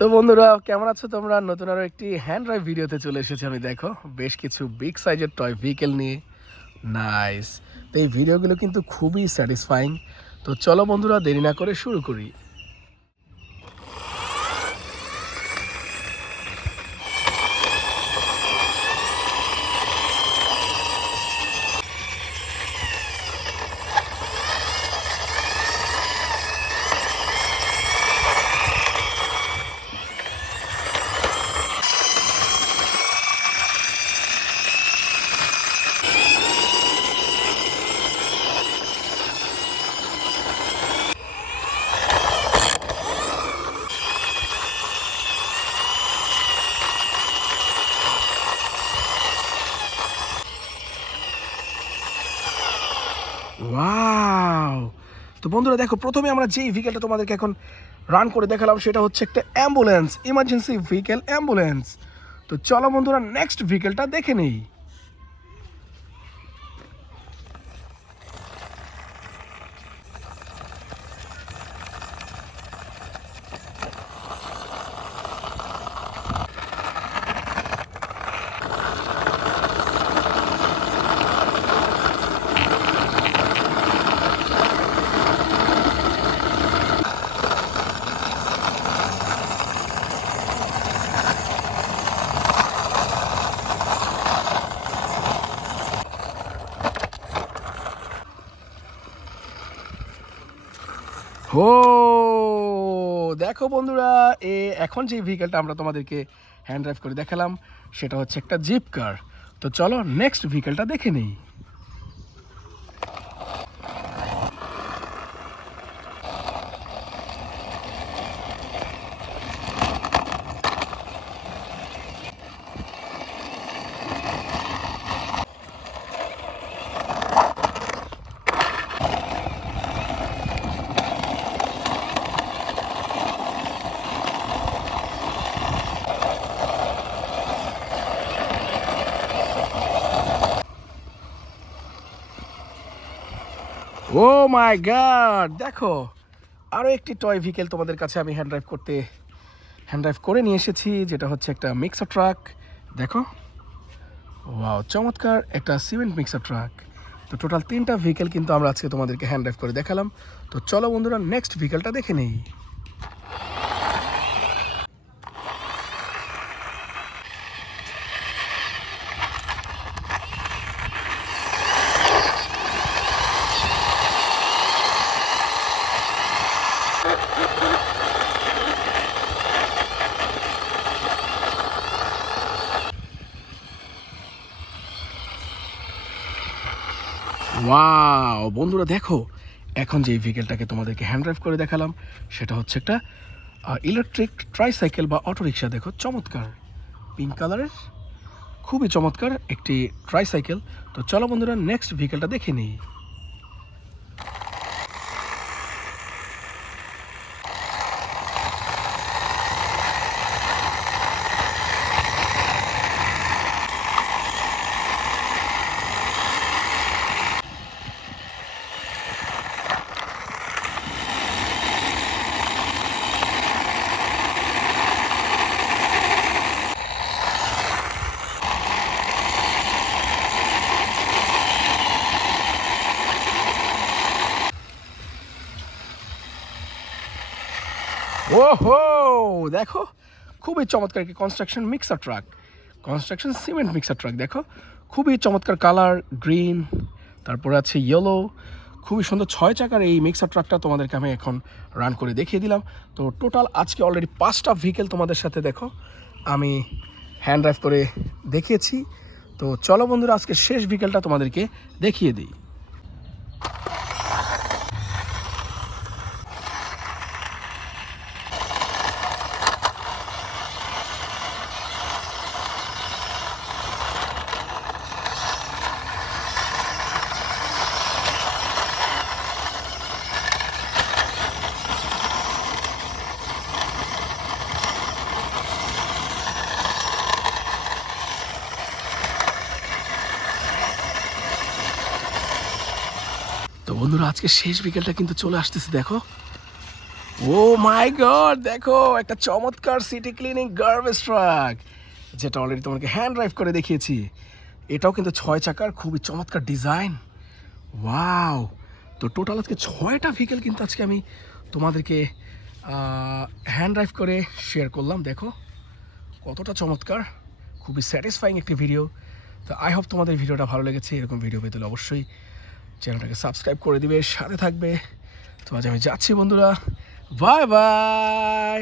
তো বন্ধুরা কেমন আছো তোমরা? নতুন আরো একটি হ্যান্ড ড্রাইভ ভিডিওতে চলে এসেছি আমি। দেখো বেশ কিছু বিগ সাইজের টয় ভেহিকেল নিয়ে। নাইস। তো এই ভিডিওগুলো কিন্তু খুবই স্যাটিসফাইং। তো চলো বন্ধুরা দেরি না করে শুরু করি। ওয়াও! তো বন্ধুরা দেখো, প্রথমে আমরা যেই ভেহিকেলটা তোমাদেরকে এখন রান করে দেখালাম সেটা হচ্ছে একটা অ্যাম্বুলেন্স, ইমার্জেন্সি ভেহিকেল অ্যাম্বুলেন্স। তো চলো বন্ধুরা নেক্সট ভেহিকেলটা দেখে নেই। ও দেখো বন্ধুরা, এখন যে ভেহিকেলটা আমরা তোমাদেরকে হ্যান্ড ড্রাইভ করে দেখালাম সেটা হচ্ছে একটা জিপ কার। তো চলো নেক্সট ভেহিকেলটা দেখে নেই। ও মাই গড, দেখো আরও একটি টয় ভেহিকেল তোমাদের কাছে আমি হ্যান্ড ড্রাইভ করে নিয়ে এসেছি, যেটা হচ্ছে একটা মিক্সার ট্রাক। দেখো ওয়াও, চমৎকার একটা সিমেন্ট মিক্সার ট্রাক। তো টোটাল 3টা ভেহিকেল কিন্তু আমরা আজকে তোমাদেরকে হ্যান্ড ড্রাইভ করে দেখালাম। তো চলো বন্ধুরা নেক্সট ভেহিকেলটা দেখে নেই। ওয়াও বন্ধুরা দেখো, এখন যে ভেহিকেলটাকে তোমাদেরকে হ্যান্ড ড্রাইভ করে দেখালাম সেটা হচ্ছে একটা ইলেকট্রিক ট্রাইসাইকেল বা অটোরিকশা। দেখো চমৎকার পিঙ্ক কালারের, খুবই চমৎকার একটি ট্রাইসাইকেল। তো চলো বন্ধুরা নেক্সট ভেহিকেলটা দেখে নিই। ওহো দেখো, খুবই চমৎকার একটি construction mixer truck, construction cement mixer truck. দেখো খুবই চমৎকার কালার, গ্রিন, তারপরে আছে ইয়েলো। খুবই সুন্দর 6 চাকার এই মিক্সার ট্রাকটা তোমাদেরকে আমি এখন রান করে দেখিয়ে দিলাম। তো টোটাল আজকে অলরেডি 5টা ভেহিকেল তোমাদের সাথে দেখো আমি হ্যান্ড ড্রাইভ করে দেখিয়েছি। তো চলো বন্ধুরা আজকে শেষ ভেহিকেলটা তোমাদেরকে দেখিয়ে দিই। তো বন্ধুরা আজকে শেষ বিকেলটা কিন্তু চলে আসতেছে। দেখো ও মাই গড, দেখো একটা চমৎকার সিটি ক্লিনিং গার্বেজ ট্রাক, যেটা অলরেডি তোমাকে হ্যান্ড ড্রাইভ করে দেখিয়েছি। এটাও কিন্তু 6 চাকার, খুবই চমৎকার ডিজাইন। ওয়াও! তো টোটাল আজকে 6টা ভেহিকেল কিন্তু আজকে আমি তোমাদেরকে হ্যান্ড ড্রাইভ করে শেয়ার করলাম। দেখো কতটা চমৎকার, খুবই স্যাটিসফাইং একটি ভিডিও। তো আই হোপ তোমাদের ভিডিওটা ভালো লেগেছে। এরকম ভিডিও পেতে হলে অবশ্যই চ্যানেলটাকে সাবস্ক্রাইব করে দিবে, সাথে থাকবে। তো আজ আমি যাচ্ছি বন্ধুরা, বাই বাই।